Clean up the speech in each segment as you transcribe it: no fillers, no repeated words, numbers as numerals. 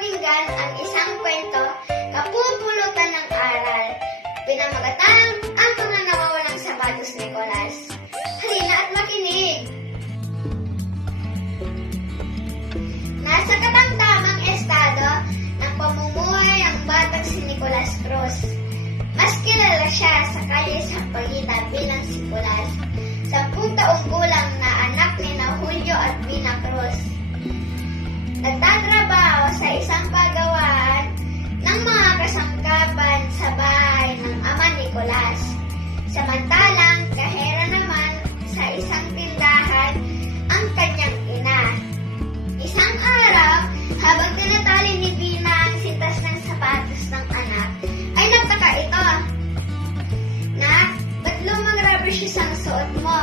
pakinggan ang isang kwento, kapupulutan ng aral. Pinamagatang ang mga nawawalang sapatos ni Nicolas. Halina at makinig! Nasa katamtamang estado ng pamumuhay ang batang si Nicolas Cruz. Mas kilala siya sa kalye Sapolita bilang si Kulas. 10 taong gulang na anak ni na Julio at Mina Cruz. Nagtatrabaho sa isang pagawaan ng mga kasangkapan sa bahay ng ama ni Nicolas. Samantalang kahera naman sa isang tindahan ang kanyang ina. Isang araw, habang tinatali ni Bina ang sintas ng sapatos ng anak, ay nagtaka ito. Nak, ba't lumang rubber shoes ang suot mo?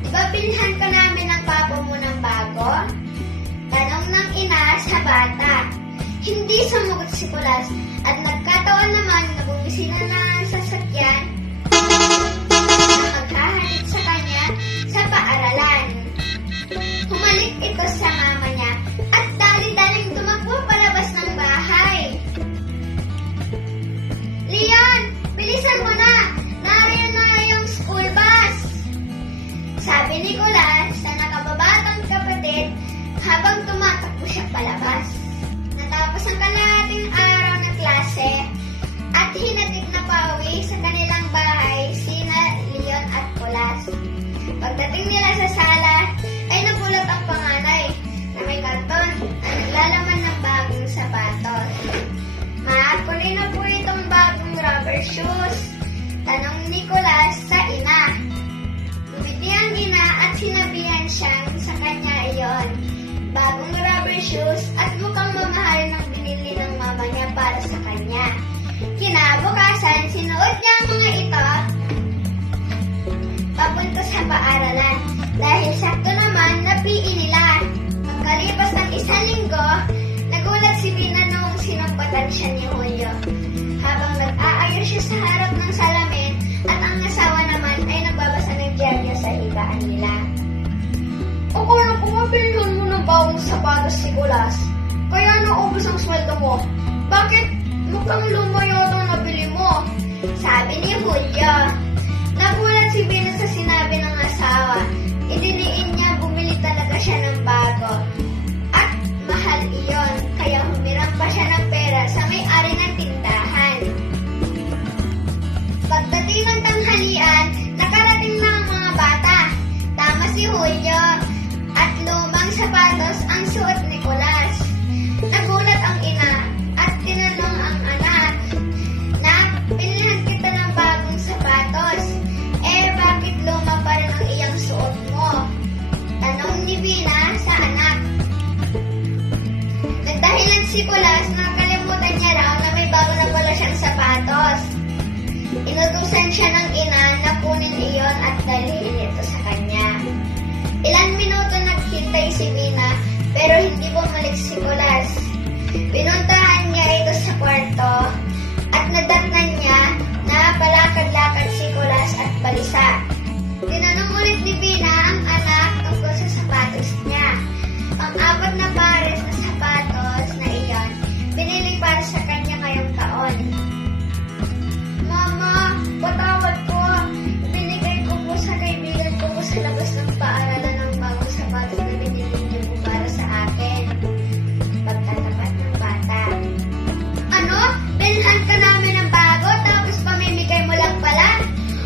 Di ba bilhan ka namin ng papa mo ng bago? Tanong ng ina sa bata. Hindi sumugot si Kulas at nagkataon naman na bumisina na ang sasakyan na maghahatid sa kanya sa paaralan. Humalik ito sa mama niya at dali-daling tumakbo palabas ng bahay. Leon, bilisan mo na! Nariyan na yung school bus! Sabi ni Kulas sa nakababatang kapatid habang tumatakbo siya palabas. Natapos ang kalahating araw ng klase at hinatid na pauwi sa kanilang bahay sina Leon at Kulas. Pagdating nila sa sala, ay nagulat ang panganay na may karton na naglalaman ng bagong sapatos. Ma, kunin na po itong bagong rubber shoes. Tanong ni Nicolas sa ina. Umiti ang ina at sinabihan siyang sa kanya iyon. Bagong rubber shoes at mukhang mamahal ng binili ng mama niya para sa kanya. Kinabukasan, sinuot niya ang mga ito papunta sa paaralan dahil sakto naman na PE nila. Pagkalipas ng 1 linggo, nagulat si Bina noong sinumpatan siya ni Julio. Habang nag-aayos siya sa harap ng salamin at ang asawa naman ay nagbabasa ng dyaryo sa higaan nila. Akala ko mabilihan mo ng bagong sapatos si Kulas. Kaya naubos ang sweldo mo. Bakit mukhang luma yata ang nabili mo? Sabi ni Julio. Nagulat si Bina sa sinabi ng asawa. Idiniin niya bumili talaga siya ng bago. At mahal iyon, kaya humiram pa siya ng pera sa may-ari ng tindahan. Pagdating ng tanghalian, nakarating na ang mga bata. Tama si Julio at lumang sapatos ang suot ni Kulas. Nagulat ang ina at tinanong ang anak, Nak, pinilhan kita ng bagong sapatos. Bakit luma pa rin ang iyang suot mo? Tanong ni Bina sa anak. Nagdahilan si Kulas na kalimutan niya raw na may bago na pala siyang sapatos. Inutusan siya ng ina na kunin iyon at dalhin ito sa kanya. Ilang minuto naghintay si Bina pero hindi bumalik si Kulas. Pinuntahan niya ito sa kwarto at nadatnan niya na palakad-lakad si Kulas at balisa. Tinanong ulit ni Bina ang anak tungkol sa sapatos niya. Pang-apat na pares na sapatos na iyon, binili para sa kanya ngayong taon. Mama, patawad ko. Binigay ko po sa kaibigan ko sa labas ng paaralan ng bagong sapatos na binili niyo po para sa akin. Pagtatapat ng bata. Ano? Bilhan ka namin ng bago tapos pamimigay mo lang pala?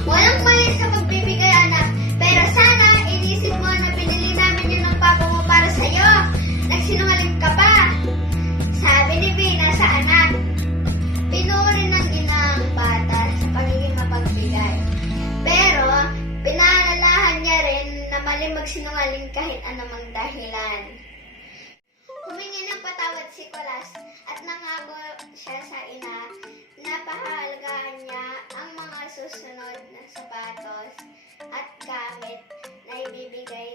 Walang mali sa pagbibigay, anak. Pero sana, inisip mo na binili namin yun ng papa mo para sa'yo. Nagsinungaling ka pa. Sabi ni Bina sa anak. Pinuri ng ina ang bata sa pagiging mapagbigay. Pero, pinaalalahan niya rin na mali magsinungaling kahit anumang dahilan. Humingi ng patawad si Kulas at nangako siya sa ina na pahalagahan niya ang mga susunod na sapatos at gamit na ibibigay